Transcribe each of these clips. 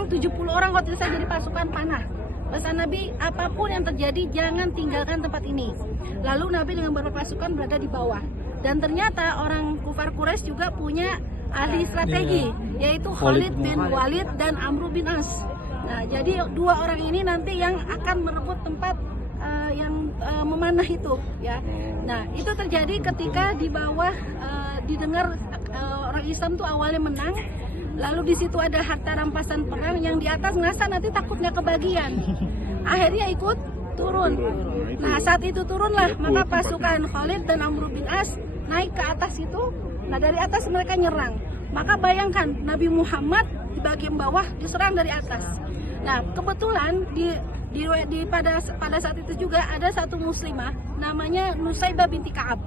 orang, 70 orang waktu itu saya jadi pasukan panah. Pesan Nabi, apapun yang terjadi jangan tinggalkan tempat ini. Lalu Nabi dengan beberapa pasukan berada di bawah. Dan ternyata orang kufar Quraisy juga punya ahli strategi, yaitu Khalid bin Walid dan Amr bin As. Nah, jadi dua orang ini nanti yang akan merebut tempat yang memanah itu, ya. Nah, itu terjadi ketika di bawah didengar orang Islam tuh awalnya menang, lalu di situ ada harta rampasan perang, yang di atas ngerasa nanti takutnya kebagian, akhirnya ikut turun. Nah, saat itu turunlah, maka pasukan Khalid dan Amr bin As naik ke atas itu. Nah, dari atas mereka nyerang. Maka bayangkan Nabi Muhammad di bagian bawah diserang dari atas. Nah, kebetulan pada saat itu juga ada satu muslimah namanya Nusaibah binti Ka'ab.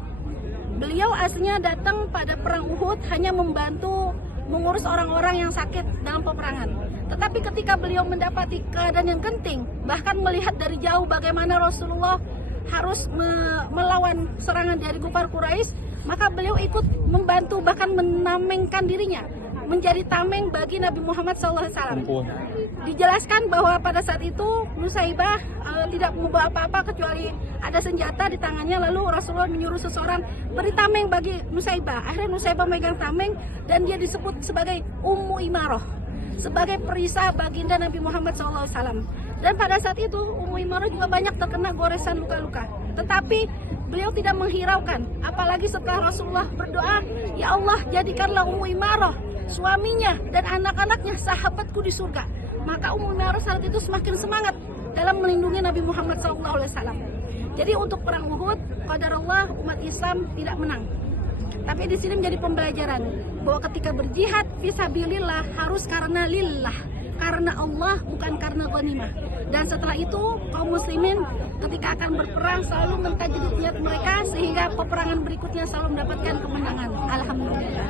Beliau aslinya datang pada perang Uhud hanya membantu mengurus orang-orang yang sakit dalam peperangan. Tetapi ketika beliau mendapati keadaan yang genting, bahkan melihat dari jauh bagaimana Rasulullah harus melawan serangan dari kufar Quraisy, maka beliau ikut membantu, bahkan menamengkan dirinya menjadi tameng bagi Nabi Muhammad SAW. Dijelaskan bahwa pada saat itu Nusaibah tidak membawa apa-apa kecuali ada senjata di tangannya, lalu Rasulullah menyuruh seseorang beri tameng bagi Nusaibah. Akhirnya Nusaibah megang tameng dan dia disebut sebagai Ummu Imarah, sebagai perisai baginda Nabi Muhammad SAW. Dan pada saat itu Ummu Imarah juga banyak terkena goresan luka-luka. Tetapi beliau tidak menghiraukan, apalagi setelah Rasulullah berdoa, "Ya Allah, jadikanlah Ummu Imarah, suaminya dan anak-anaknya sahabatku di surga." Maka Ummu Imarah saat itu semakin semangat dalam melindungi Nabi Muhammad SAW. Jadi untuk perang Uhud, qadarullah umat Islam tidak menang. Tapi di sini menjadi pembelajaran bahwa ketika berjihad fisabilillah harus karena lillah, karena Allah, bukan karena ghanimah. Dan setelah itu kaum muslimin ketika akan berperang selalu mentajdid niat mereka sehingga peperangan berikutnya selalu mendapatkan kemenangan. Alhamdulillah.